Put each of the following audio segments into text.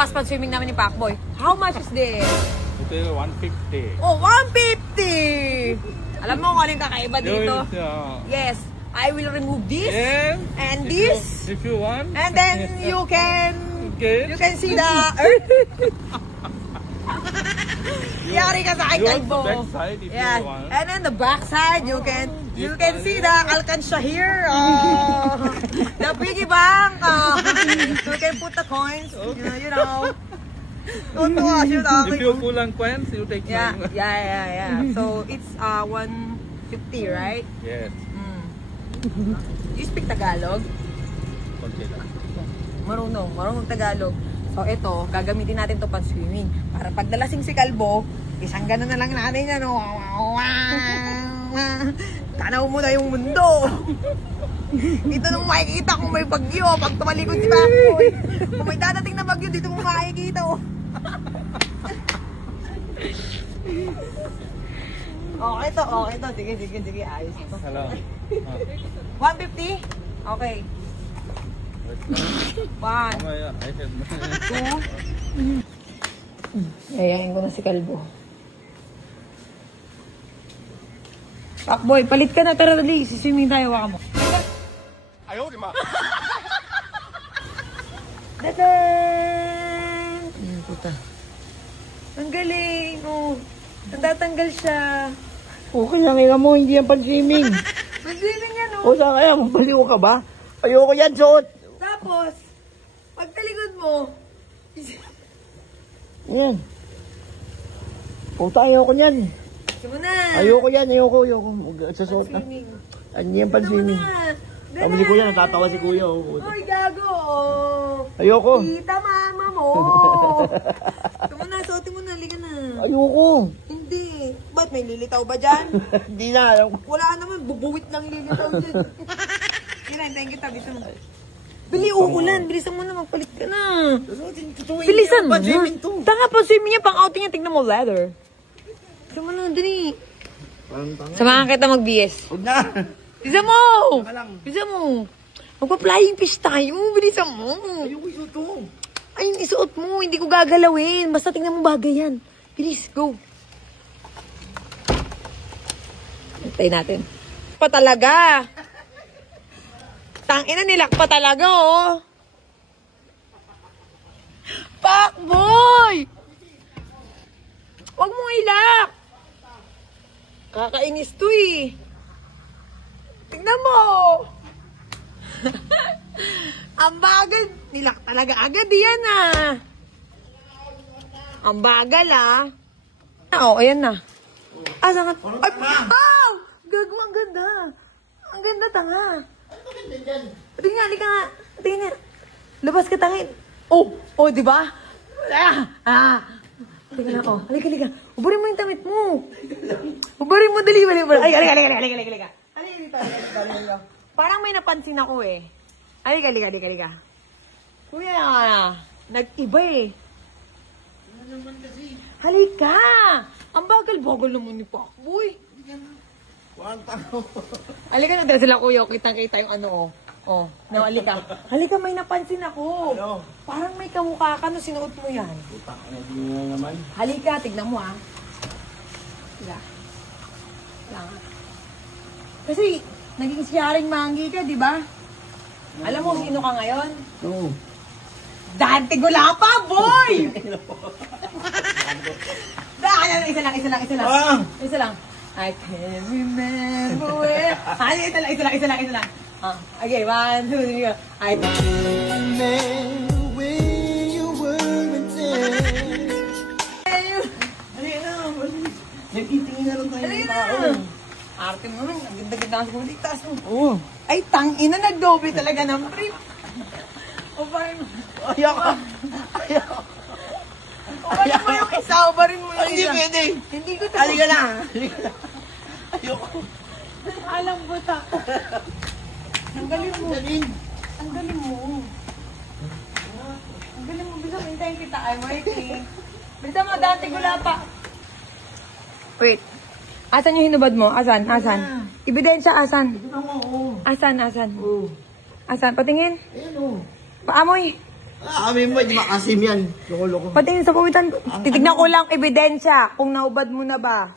pass pad swimming namin ni Pacboy. How much is this? Ito 150. Oh, 150! Alam mo kung ano yung kakaiba dito? Yes. I will remove this and this. If you want. And then you can see the earth. Yari ka sa akin, kalbo. Yeah. And then the back side, you can see the alkansya here. The piggy bank. You can put the coins. You know. If you kulang coins, you take mine. Yeah. So it's 150, right? Yes. Do you speak Tagalog? Okay lang. Marunong Tagalog. So ito, gagamitin natin to pang swimming. Para pag nalasing si Kalbo, isang gano'n na lang natin yan. Tanaw mo na yung mundo. Ito nung makikita kung may bagyo. Pag tumalikod si Pacboy. Kung may dadating na bagyo, dito mo makikita. Okay to. Sige. Ayos ito. Hello. 150? Okay. 1, 2. Yayain ko na si Kalbo. Pacboy, palit ka na. Tara, dali. Siswimming tayo. Waka mo. Ayaw, di ma. Dadan! Puta. Ang galing. Natatanggal siya. Okay lang, ina mo, hindi yan pan-swimming. Pan-swimming yan, O saan kaya? Mabaliw ka ba? Ayoko yan, suot. Tapos, pag talikod mo, Yan. Puta, ayoko yan. gusto mo na. Ayoko yan. Sasuot na. Pan-swimming. Ano yan, pan-swimming? Pabili ko yan, natatawa si kuya. Uy, gago. Ayoko. Tita, mama mo. Gusto mo na, suotin mo na. Liga na. Ayoko. Hindi. Ba't may lilitaw ba dyan? Hindi na. Wala naman, bubuwit ng lilitaw dyan. Kira, hintayin kita, bisa mo. Bili, uulan. Bilisan mo na, magpalit ka na. Bilisan mo na. Tanga pa, swimming niya, pang-outing niya, tignan mo, leather. Bisa mo na, dali. Samahan kita mag-BS. Huwag na. Bisa mo! Bisa mo! Magpa-flying fish tayo. Bilisan mo. Ayoko isuot to. Ay, isuot mo. Hindi ko gagalawin. Basta tingnan mo bagay yan. Bilis, go. Hintayin natin. Pa talaga. Tangina, nilak pa talaga, oh. Pacboy! Huwag mong ilak. Kakainis to, eh. Tingnan mo. Ang bagal. Nilak talaga agad yan, ah. Ang bagal, ah. Oo, ayan na. Ah, saan ka? Ay, wow! Gago, ang ganda. Ang ganda, tanga. Tingnan nga, halika nga. Tingnan nga. Labas ka, tangin. Oh, di ba? Tingnan ako. Halika. Uburin mo yung tamit mo. Uburin mo, dali. Halika. Halika. Parang may napansin ako, eh. Halika. Kuya, nag-iba, eh. Ano naman kasi? Halika! Ang bagal-bagal naman ni Pacboy. Halika na, dahil sila kuya, kitang-kita yung ano, oh. Halika. Halika, may napansin ako. Ano? Parang may kamukha ka nung sinuot mo yan. Puta, ano naman? Halika, tignan mo, ah. Halika. Kasi, naging siyaring manggi ka, di ba? Alam mo, sino ka ngayon? Oo. Dante Gulapa, boy! Isa lang. Isa lang. I can't remember where... Isa lang. Okay, 1, 2, 3, go. I can't remember where you were until... Nagtitingin na lang tayo ng tao. Arte mo naman, ang ganda-ganda ang sumunod. Itaas mo. Oo. Ay, tangina, nag-doble talaga ng print. O parang... Ayoko. Ubarin mo yung isa, ubarin mo yung Hindi isa. pwede. Hindi ko Halika na. Ayoko. Alam mo ta. Tanggalin mo. Tanggalin mo. Bisa mo, hintayin kita. I'm waiting. Bisa mo, Dante Gulapa. Wait. Asan yung hinubad mo? Asan? Ebidensya, asan? Ito na mo, oo. Asan? Oo. Asan? Patingin. Ayan, oo. Paamoy. Kami mo, di makasim yan. Loko-loko. Patingin sa pawitan ko. Titignan ko lang ebidensya kung naubad mo na ba.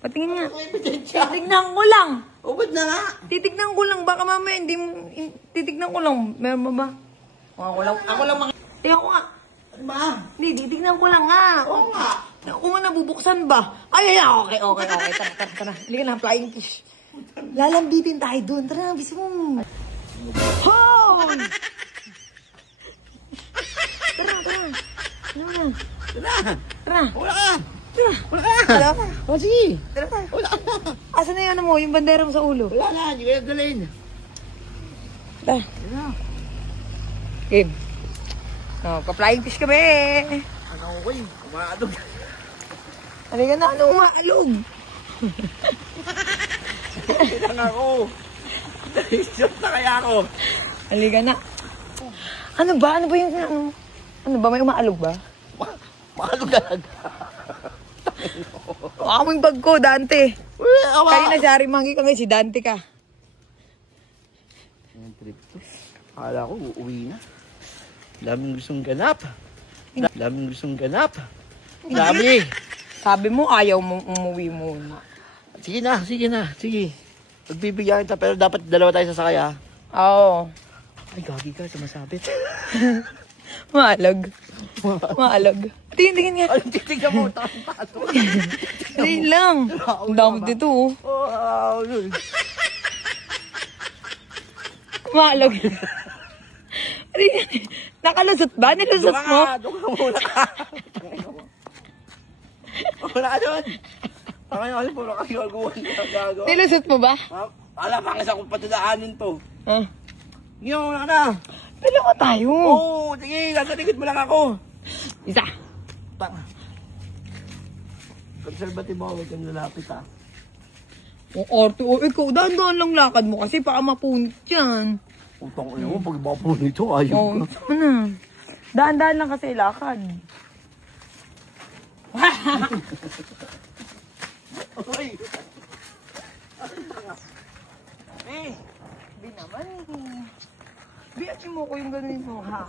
Patingin nga. Titignan ko lang. Ubad na nga. Titignan ko lang. Baka mamaya hindi mo... Titignan ko lang. Meron ba ba? Ako lang mga... Tingnan ko nga. Ba? Hindi, titignan ko lang nga. Oo nga. Kung nabubuksan ba? Ay, okay. Tara. Halika na, flying fish. Lalambitin tayo doon. Tara, bis mo. Hoy! Tara. Wala ka. Wala ka. O, sige. Tara. Wala ka. Asan na yung ano mo? Yung bandera mo sa ulo? Wala na, hindi kayo dalhin. Tara. Game. Oh, pa-flying fish kami. Ano ko eh, umaadog. Halika na, ano umaalog? Kailang ako. Shot na kaya ako. Halika na. Ano ba? Ano ba yung ano? Ano ba? May umaalog ba? Maalog talaga. Baka mo yung bag ko, Dante. Kayo na si Ari Mangi ka ngayon, si Dante ka. Ang trip to. Akala ko, uuwi na. Daming gustong ganap. Dami. Sabi mo, ayaw mong umuwi muna. Sige na. Pagbibigyan kita, pero dapat dalawa tayo sasakay ha. Oo. Ay, gagi ka, sumasabit. Maalag. Tingin nga. Ay, titignan mo, tato. Dali lang. Ang dami dito, oh. Wow, yun. Maalag. Nakalusot ba? Nilusot mo? Doon ka muna ka. Wala ka doon. Ngayon kasi puro kagagawan na gagawa. Nilusot mo ba? Alam, pakis akong patulaanin to. Ah. Ngayon, wala ka na. Dalawa tayo. Oo, sige, nasa likod mo lang ako. Isa. Tanga. Conservative ako, huwag kang lalapit ha. O, Arto, ikaw, dahan-dahan lang lakad mo kasi baka mapunit yan. Utang ko naman, pag mapo nito, ayaw Oo, ka. ano? Dahan-dahan lang kasi lakad. Uy! Eh! Di naman eh. Biyakin mo ko yung ganun mo, ha?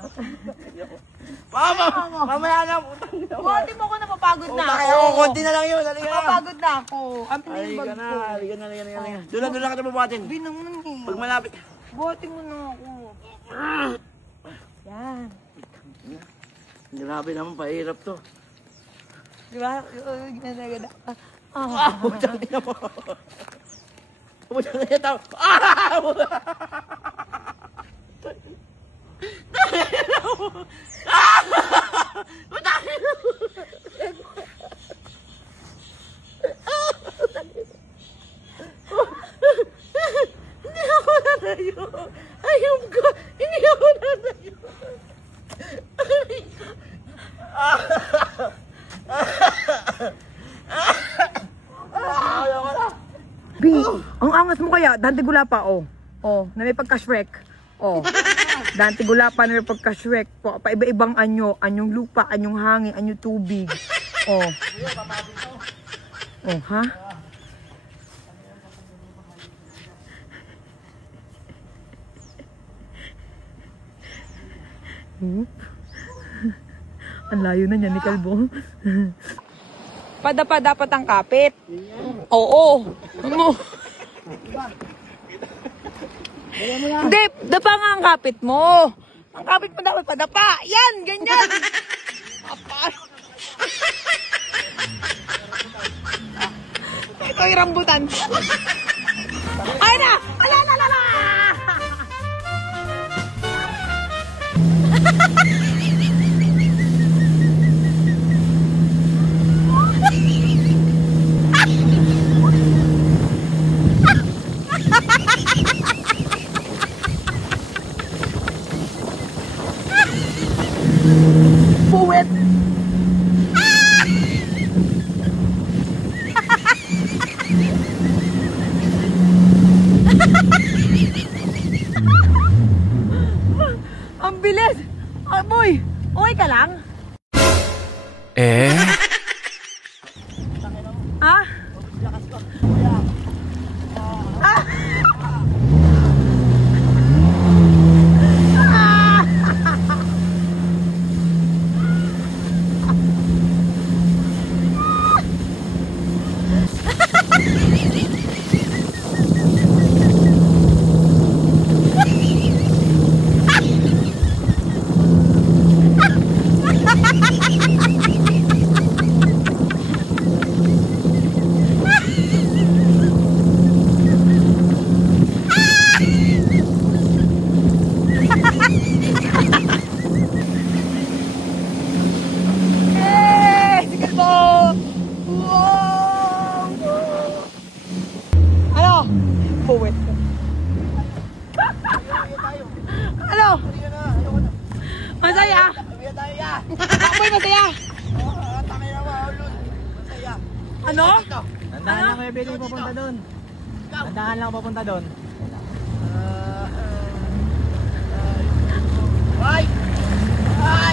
Mamaya na, utang na. Buti mo ko napapagod na Utang ako. kayo, konti na lang yun, halika na. Napapagod na ako. Ang pinibag Halika na, ko. halika na. Doon lang kita mabuhatin. Di naman eh. Pag malapit. Buti mo na ako. Yan. Grabe naman, pahirap to. Di ba? Ganda. Utang na mo. Utang na tao. Hindi ako natayo. Ayaw ko. Hindi ako natayo. B, ang angas mo kaya. Dante Gulapa, oh. Oh, na may pagka-Shrek. Oh. Dante Gulapa na may pagka-Shrek. Paiba-ibang anyo. Anyong lupa, anyong hangin, anyong tubig. Oh. Oh, ha? Ang layo na niya ni Kalbo. Pada dapat ang kapit. Oo. Ano? Hindi, dapa nga ang kapit mo. Ang kapit mo dapat padapa. Yan, ganyan. Ito yung rambutan. Ay na! Ala! Puwet! Ang bilis! Boy! Okay ka lang? Ah? Masaya. Baboy masaya. Tangin na ba, ulol. Masaya. Ano? Tandaan lang kayo, Billy, pupunta doon. Tandaan lang pupunta doon. Ay! Ay!